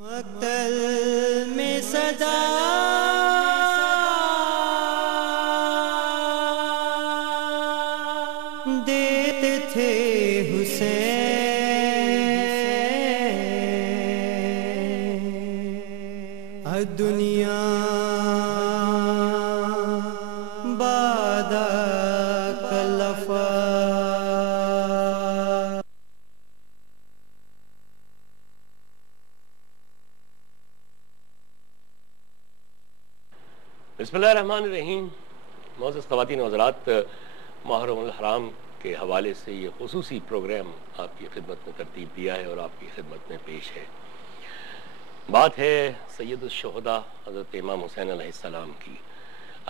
مقتل میں صدا دیتے تھے حسین، دنیا بعد کلفا۔ بسم اللہ الرحمن الرحیم۔ معزز خواتین و حضرات، محرم الحرام کے حوالے سے یہ خصوصی پروگرام آپ کی خدمت میں ترتیب دیا ہے اور آپ کی خدمت میں پیش ہے۔ بات ہے سید الشہداء حضرت امام حسین علیہ السلام کی۔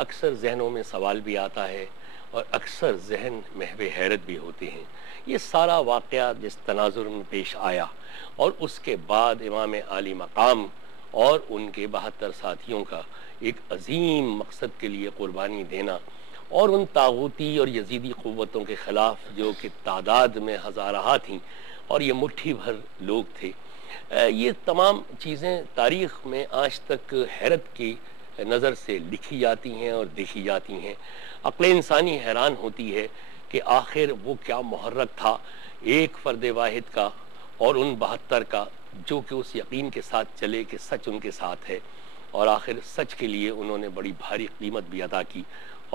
اکثر ذہنوں میں سوال بھی آتا ہے اور اکثر ذہن محو حیرت بھی ہوتے ہیں۔ یہ سارا واقعہ جس تناظر میں پیش آیا اور اس کے بعد امام عالی مقام اور ان کے 72 ساتھیوں کا ایک عظیم مقصد کے لیے قربانی دینا اور ان طاغوتی اور یزیدی قوتوں کے خلاف جو کہ تعداد میں ہزارہ تھیں اور یہ مٹھی بھر لوگ تھے، یہ تمام چیزیں تاریخ میں آج تک حیرت کی نظر سے لکھی جاتی ہیں اور دیکھی جاتی ہیں۔ عقل انسانی حیران ہوتی ہے کہ آخر وہ کیا محرک تھا ایک فرد واحد کا اور ان 72 کا، جو کہ اس یقین کے ساتھ چلے کہ سچ ان کے ساتھ ہے، اور آخر سچ کے لیے انہوں نے بڑی بھاری قیمت بھی ادا کی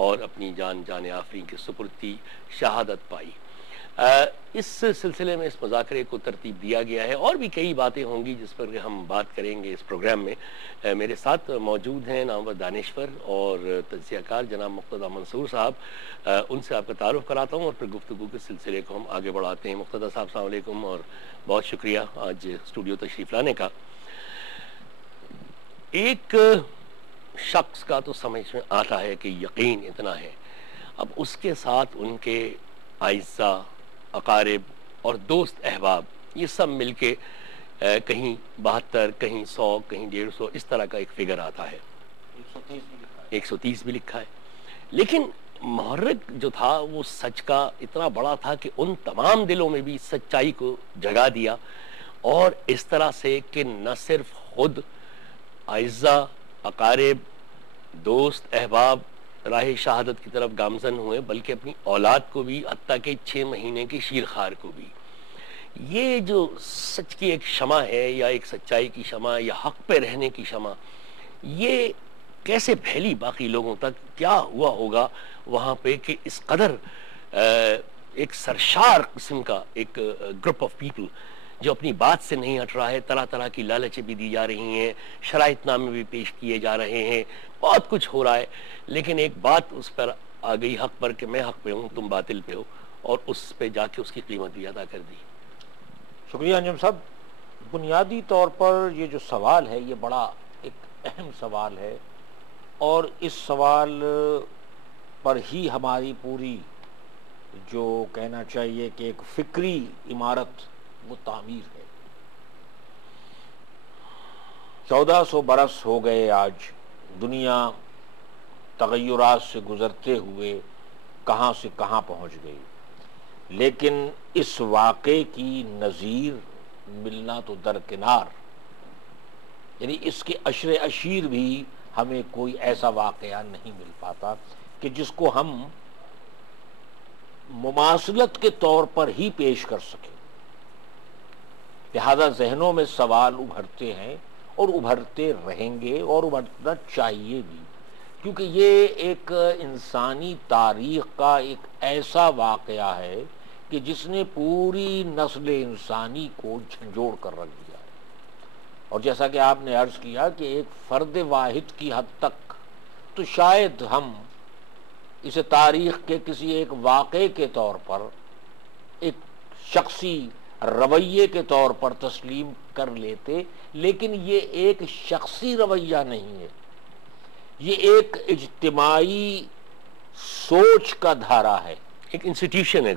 اور اپنی جان آفرین کے سپرد کی شہادت پائی۔ اس سلسلے میں اس مذاکرے کو ترتیب دیا گیا ہے، اور بھی کئی باتیں ہوں گی جس پر ہم بات کریں گے اس پروگرام میں۔ میرے ساتھ موجود ہیں نامور دانشور اور تجزیہ کار جناب مقتدیٰ منصور صاحب، ان سے آپ کا تعارف کراتا ہوں اور پھر گفتگو کے سلسلے کو ہم آگے بڑھاتے ہیں۔ مقتدیٰ صاحب السلام علیکم اور بہت شکریہ آج اسٹوڈیو تشریف لانے کا۔ ایک شخص کا تو سمجھ میں آتا ہے کہ یقین اتنا ہے، اب اس کے ساتھ ان کے اعزاء، اقارب اور دوست احباب یہ سب مل کے کہیں 72، کہیں 100، کہیں 150 اس طرح کا ایک فگر آتا ہے۔ 130 بھی لکھا ہے۔ لیکن محرک جو تھا وہ سچ کا اتنا بڑا تھا کہ ان تمام دلوں میں بھی سچائی کو جگا دیا، اور اس طرح سے کہ نہ صرف خود اعزاء، اقارب، دوست احباب راہ شہادت کی طرف گامزن ہوئے، بلکہ اپنی اولاد کو بھی، حتیٰ کہ 6 مہینے کی شیرخوار کو بھی۔ یہ جو سچ کی ایک شمع ہے، یا ایک سچائی کی شمع، یا حق پہ رہنے کی شمع، یہ کیسے پھیلی باقی لوگوں تک؟ کیا ہوا ہوگا وہاں پہ کہ اس قدر ایک سرشار قسم کا ایک گروپ آف پیپل جو اپنی بات سے نہیں ہٹ رہا ہے، طرح طرح کی لالچیں بھی دی جا رہی ہیں، شرائط نامے بھی پیش کیے جا رہے ہیں، بہت کچھ ہو رہا ہے، لیکن ایک بات اس پر آ گئی حق پر کہ میں حق پہ ہوں، تم باطل پہ ہو، اور اس پہ جا کے اس کی قیمت بھی ادا کر دی۔ شکریہ انجم صاحب۔ بنیادی طور پر یہ جو سوال ہے یہ بڑا ایک اہم سوال ہے، اور اس سوال پر ہی ہماری پوری جو کہنا چاہیے کہ ایک فکری عمارت وہ تعمیر ہے۔ 1400 برس ہو گئے آج دنیا تغیرات سے گزرتے ہوئے کہاں سے کہاں پہنچ گئی، لیکن اس واقعے کی نظیر ملنا تو درکنار، یعنی اس کے عشر اشیر بھی ہمیں کوئی ایسا واقعہ نہیں مل پاتا کہ جس کو ہم مماثلت کے طور پر ہی پیش کر سکیں۔ لہذا ذہنوں میں سوال ابھرتے ہیں اور ابھرتے رہیں گے، اور ابھرنا چاہیے بھی، کیونکہ یہ ایک انسانی تاریخ کا ایک ایسا واقعہ ہے کہ جس نے پوری نسل انسانی کو جھنجھوڑ کر رکھ دیا ہے۔ اور جیسا کہ آپ نے عرض کیا کہ ایک فرد واحد کی حد تک تو شاید ہم اسے تاریخ کے کسی ایک واقعے کے طور پر، ایک شخصی رویے کے طور پر تسلیم کر لیتے، لیکن یہ ایک شخصی رویہ نہیں ہے، یہ ایک اجتماعی سوچ کا دھارا ہے، ایک انسٹیٹیوشن ہے،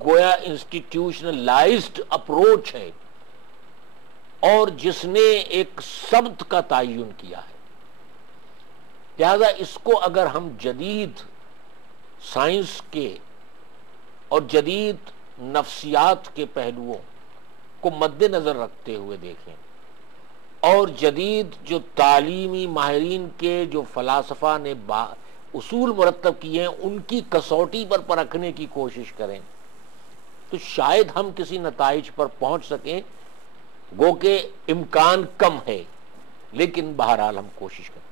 گویا انسٹیٹیوشنلائزڈ اپروچ ہے، اور جس نے ایک سمت کا تعین کیا ہے۔ لہذا اس کو اگر ہم جدید سائنس کے اور جدید نفسیات کے پہلوؤں کو مد نظر رکھتے ہوئے دیکھیں اور جدید جو تعلیمی ماہرین کے جو فلاسفہ نے اصول مرتب کیے ہیں ان کی کسوٹی پر پرکھنے کی کوشش کریں تو شاید ہم کسی نتائج پر پہنچ سکیں، گو کہ امکان کم ہے، لیکن بہرحال ہم کوشش کریں۔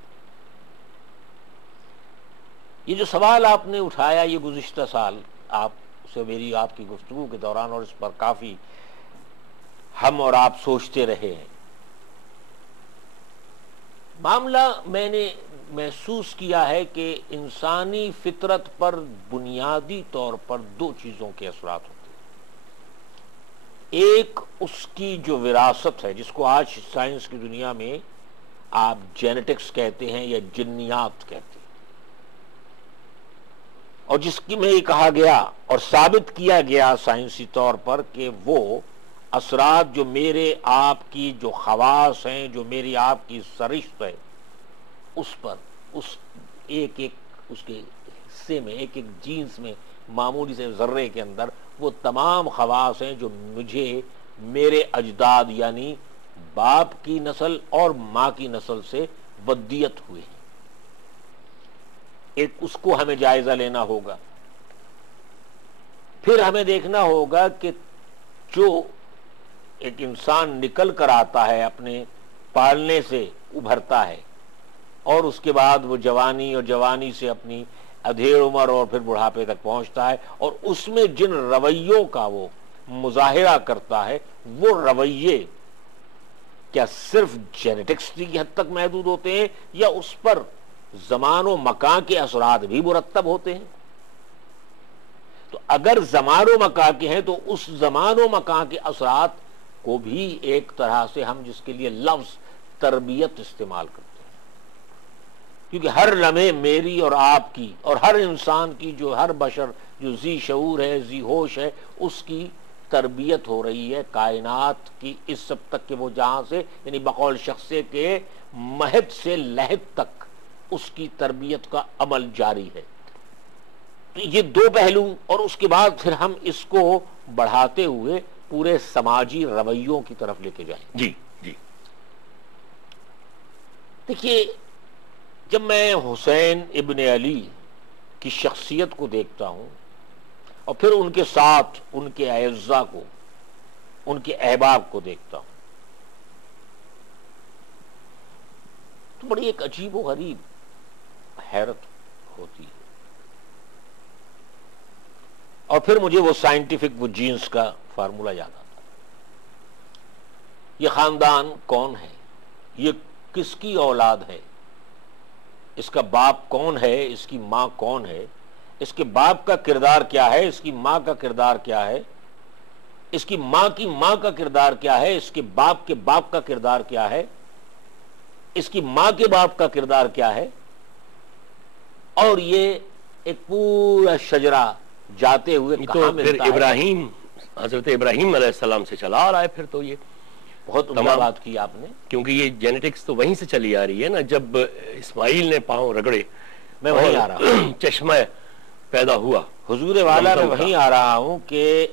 یہ جو سوال آپ نے اٹھایا یہ گزشتہ سال آپ سے میری آپ کی گفتگو کے دوران، اور اس پر کافی ہم اور آپ سوچتے رہے ہیں۔ معاملہ میں نے محسوس کیا ہے کہ انسانی فطرت پر بنیادی طور پر دو چیزوں کے اثرات ہوتے ہیں۔ ایک اس کی جو وراثت ہے، جس کو آج سائنس کی دنیا میں آپ جینیٹکس کہتے ہیں یا جنیات کہتے ہیں، اور جس کی میں یہ کہا گیا اور ثابت کیا گیا سائنسی طور پر کہ وہ اثرات جو میرے آپ کی جو خواص ہیں، جو میری آپ کی سرشت ہے، اس پر اس ایک اس کے حصے میں، ایک جینس میں، معمولی سے ذرے کے اندر وہ تمام خواص ہیں جو مجھے میرے اجداد یعنی باپ کی نسل اور ماں کی نسل سے ودیت ہوئے ہیں۔ ایک اس کو ہمیں جائزہ لینا ہوگا۔ پھر ہمیں دیکھنا ہوگا کہ جو ایک انسان نکل کر آتا ہے، اپنے پالنے سے ابھرتا ہے، اور اس کے بعد وہ جوانی، اور جوانی سے اپنی ادھیڑ عمر اور پھر بڑھاپے تک پہنچتا ہے، اور اس میں جن رویوں کا وہ مظاہرہ کرتا ہے، وہ رویے کیا صرف جینیٹکس کی حد تک محدود ہوتے ہیں یا اس پر زمان و مکان کے اثرات بھی مرتب ہوتے ہیں؟ تو اگر زمان و مکان کے ہیں تو اس زمان و مکان کے اثرات کو بھی ایک طرح سے ہم جس کے لیے لفظ تربیت استعمال کرتے ہیں، کیونکہ ہر لمحے میری اور آپ کی اور ہر انسان کی، جو ہر بشر جو ذی شعور ہے، ذی ہوش ہے، اس کی تربیت ہو رہی ہے کائنات کی اس سب تک کہ وہ جہاں سے یعنی بقول شخصے کے مہد سے لہد تک اس کی تربیت کا عمل جاری ہے۔ تو یہ دو پہلو، اور اس کے بعد پھر ہم اس کو بڑھاتے ہوئے پورے سماجی رویوں کی طرف لے کے جائیں۔ جی جی دیکھیے، جب میں حسین ابن علی کی شخصیت کو دیکھتا ہوں اور پھر ان کے ساتھ ان کے اعزاء کو، ان کے احباب کو دیکھتا ہوں، تو بڑی ایک عجیب و غریب حیرت ہوتی ہے۔ اور پھر مجھے وہ سائنٹیفک وہ جینس کا فارمولا یاد آتا ہے۔ یہ خاندان کون ہے، یہ کس کی اولاد ہے، اس کا باپ کون ہے، اس کی ماں کون ہے، اس کے باپ کا کردار کیا ہے، اس کی ماں کا کردار کیا ہے، اس کی ماں کا کردار کیا ہے، اس کے باپ کا کردار کیا ہے، اس کی ماں کے باپ کا کردار کیا ہے، اور یہ ایک پورا شجرہ جاتے ہوئے کہاں ملتا ہے۔ ابراہیم، حضرت ابراہیم علیہ السلام سے چلا آ رہا ہے پھر تو یہ بہت عمدہ بات کی آپ نے، کیونکہ یہ جینیٹکس تو وہیں سے چلی آ رہی ہے نا۔ جب اسماعیل نے پاؤں رگڑے، میں وہیں آ رہا ہوں، چشمہ پیدا ہوا حضور والا میں وہیں آ رہا ہوں کہ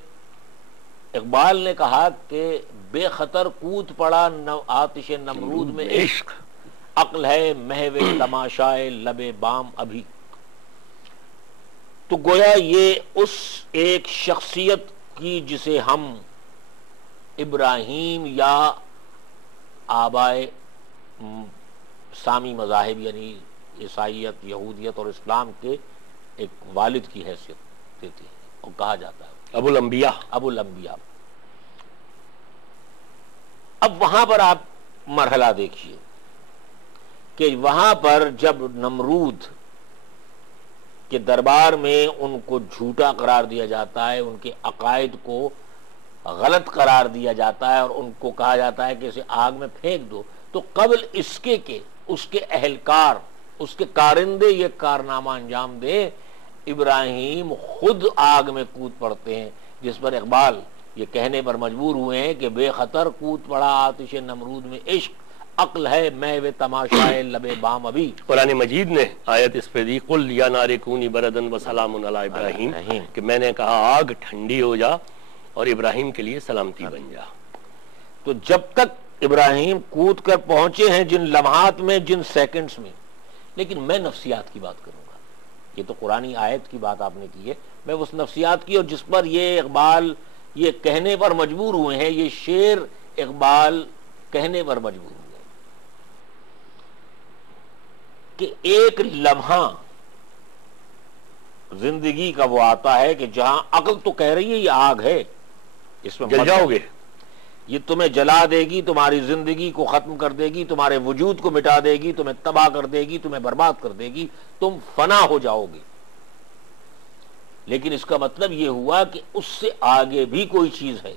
اقبال نے کہا کہ بے خطر کود پڑا آتش نمرود میں عشق، عقل ہے محو تماشائے لب بام ابھی۔ تو گویا یہ اس ایک شخصیت کی جسے ہم ابراہیم یا آبائے سامی مذاہب یعنی عیسائیت، یہودیت اور اسلام کے ایک والد کی حیثیت دیتی ہے اور کہا جاتا ہے ابو الانبیاء۔ ابو الانبیاء۔ اب وہاں پر آپ مرحلہ دیکھیے کہ وہاں پر جب نمرود کے دربار میں ان کو جھوٹا قرار دیا جاتا ہے، ان کے عقائد کو غلط قرار دیا جاتا ہے اور ان کو کہا جاتا ہے کہ اسے آگ میں پھینک دو، تو قبل اس کے کہ اس کے اہلکار، اس کے کارندے یہ کارنامہ انجام دے، ابراہیم خود آگ میں کود پڑتے ہیں، جس پر اقبال یہ کہنے پر مجبور ہوئے ہیں کہ بے خطر کود پڑا آتش نمرود میں عشق، عقل ہے محو تماشائے لب بام ابھی۔ قرآن مجید نے آیت اس پہ دی، قل یا نار کونی بردن وسلام علی ابراہیم، کہ میں نے کہا آگ ٹھنڈی ہو جا اور ابراہیم کے لیے سلامتی بن جا۔ تو جب تک ابراہیم کود کر پہنچے ہیں جن لمحات میں، جن سیکنڈز میں. لیکن میں نفسیات کی بات کروں گا. یہ تو قرآنی آیت کی بات آپ نے کی ہے، میں اس نفسیات کی، اور جس پر یہ اقبال یہ کہنے پر مجبور ہوئے ہیں، یہ شعر اقبال کہنے پر مجبور ہوئے ہیں کہ ایک لمحہ زندگی کا وہ آتا ہے کہ جہاں عقل تو کہہ رہی ہے یہ آگ ہے، اس میں جل جاؤ گے، یہ تمہیں جلا دے گی، تمہاری زندگی کو ختم کر دے گی، تمہارے وجود کو مٹا دے گی، تمہیں تباہ کر دے گی، تمہیں برباد کر دے گی، تم فنا ہو جاؤ گے. لیکن اس کا مطلب یہ ہوا کہ اس سے آگے بھی کوئی چیز ہے،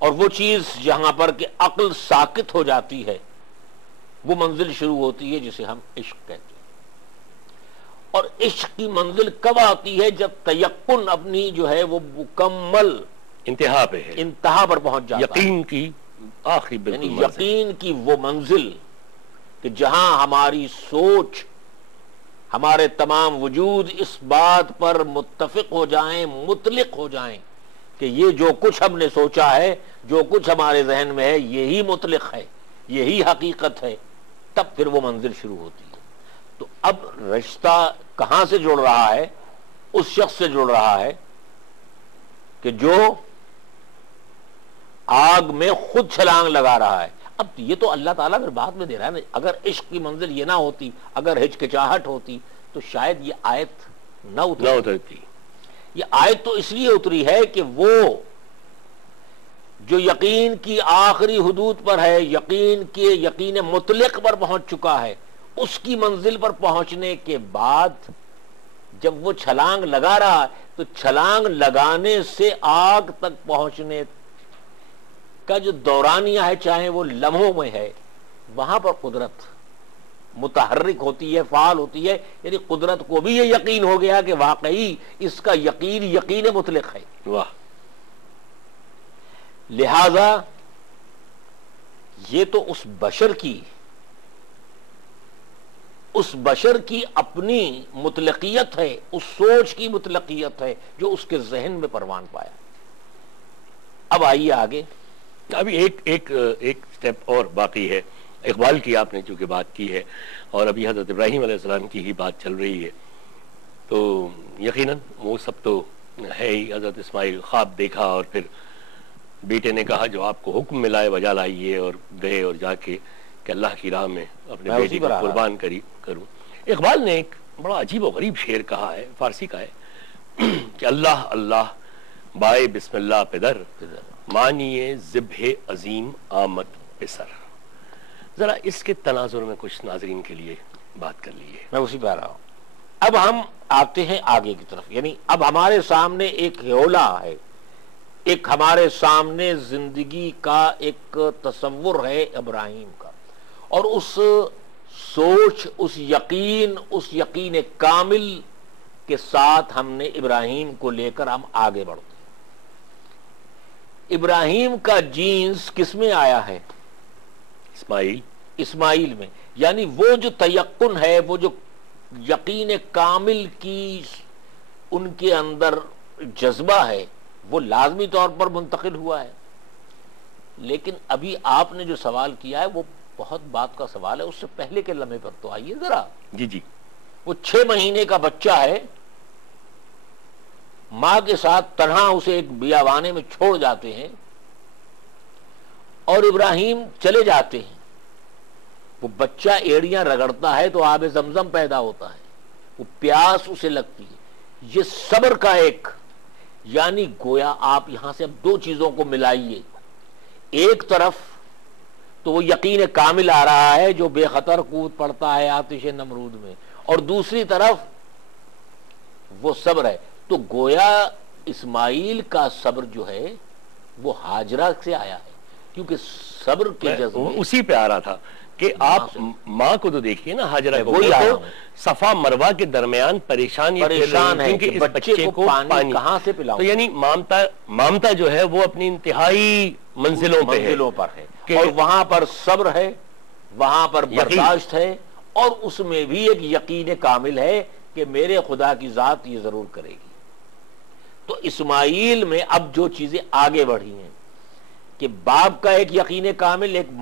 اور وہ چیز جہاں پر کہ عقل ساکت ہو جاتی ہے، وہ منزل شروع ہوتی ہے جسے ہم عشق کہتے ہیں. اور عشق کی منزل کب آتی ہے؟ جب تیقن اپنی جو ہے وہ مکمل انتہا پہ ہے، انتہا پر پہنچ جاتا ہے. یقین کی آخری بالکل یعنی منزل. یقین کی وہ منزل کہ جہاں ہماری سوچ، ہمارے تمام وجود اس بات پر متفق ہو جائیں، مطلق ہو جائیں کہ یہ جو کچھ ہم نے سوچا ہے، جو کچھ ہمارے ذہن میں ہے، یہی مطلق ہے، یہی حقیقت ہے، تب پھر وہ منزل شروع ہوتی ہے. تو اب رشتہ کہاں سے جڑ رہا ہے؟ اس شخص سے جڑ رہا ہے کہ جو آگ میں خود چھلانگ لگا رہا ہے. اب یہ تو اللہ تعالیٰ اگر بعد میں دے رہا ہے نا. اگر عشق کی منزل یہ نہ ہوتی، اگر ہچکچاہٹ ہوتی، تو شاید یہ آیت نہ اترتی. یہ آیت تو اس لیے اتری ہے کہ وہ جو یقین کی آخری حدود پر ہے، یقین مطلق پر پہنچ چکا ہے، اس کی منزل پر پہنچنے کے بعد جب وہ چھلانگ لگا رہا ہے تو چھلانگ لگانے سے آگ تک پہنچنے کا جو دورانیہ ہے، چاہے وہ لمحوں میں ہے، وہاں پر قدرت متحرک ہوتی ہے، فعال ہوتی ہے. یعنی قدرت کو بھی یہ یقین ہو گیا کہ واقعی اس کا یقین مطلق ہے. واہ. لہذا یہ تو اس بشر کی اپنی مطلقیت ہے، اس سوچ کی مطلقیت ہے جو اس کے ذہن میں پروان پایا. اب آئیے آگے. ابھی ایک سٹیپ اور باقی ہے. اقبال کی آپ نے چونکہ بات کی ہے اور ابھی حضرت ابراہیم علیہ السلام کی ہی بات چل رہی ہے، تو یقیناً وہ سب تو ہے ہی. حضرت اسماعیل خواب دیکھا اور پھر بیٹے نے کہا جو آپ کو حکم ملائے بجا لائیے، اور گئے اور جا کے کہ اللہ کی راہ میں اپنے بیٹے کو قربان کروں. اقبال نے ایک بڑا عجیب و غریب شعر کہا ہے، فارسی کا ہے کہ اللہ اللہ بائے بسم اللہ پدر، مانیے ذبح عظیم آمد پسر. ذرا اس کے تناظر میں کچھ ناظرین کے لیے بات کر لیے. میں اسی پہ آ رہا ہوں. اب ہم آتے ہیں آگے کی طرف. یعنی اب ہمارے سامنے ایک ہیولا ہے، ایک ہمارے سامنے زندگی کا ایک تصور ہے ابراہیم کا، اور اس سوچ، اس یقین کامل کے ساتھ ہم نے ابراہیم کو لے کر ہم آگے بڑھتے ہیں. ابراہیم کا جینس کس میں آیا ہے؟ اسماعیل میں. یعنی وہ جو تیقن ہے، وہ جو یقین کامل کی ان کے اندر جذبہ ہے، وہ لازمی طور پر منتقل ہوا ہے. لیکن ابھی آپ نے جو سوال کیا ہے وہ بہت بات کا سوال ہے. اس سے پہلے کے لمحے پر تو آئیے ذرا. جی. وہ 6 مہینے کا بچہ ہے، ماں کے ساتھ تنہا اسے ایک بیابانے میں چھوڑ جاتے ہیں اور ابراہیم چلے جاتے ہیں. وہ بچہ ایڑیاں رگڑتا ہے تو آب زمزم پیدا ہوتا ہے، وہ پیاس اسے لگتی ہے. یہ صبر کا ایک، یعنی گویا آپ یہاں سے اب 2 چیزوں کو ملائیے. ایک طرف تو وہ یقین کامل آ رہا ہے جو بے خطر کود پڑتا ہے آتش نمرود میں، اور دوسری طرف وہ صبر ہے. تو گویا اسماعیل کا صبر جو ہے وہ ہاجرہ سے آیا ہے، کیونکہ صبر کے جذبے اسی پہ آ رہا تھا کہ آپ ماں کو تو دیکھیے نا، ہاجرہ کو، وہی تو صفا مروہ کے درمیان پریشان ہے کہ بچے کو پانی کہاں سے پلاؤں. تو یعنی مامتا جو ہے وہ اپنی انتہائی منزلوں پر ہے، اور وہاں پر صبر ہے، وہاں پر برداشت ہے، اور اس میں بھی ایک یقین کامل ہے کہ میرے خدا کی ذات یہ ضرور کرے گی. تو اسماعیل میں اب جو چیزیں آگے بڑھی ہیں، کہ باپ کا ایک یقین کامل، ایک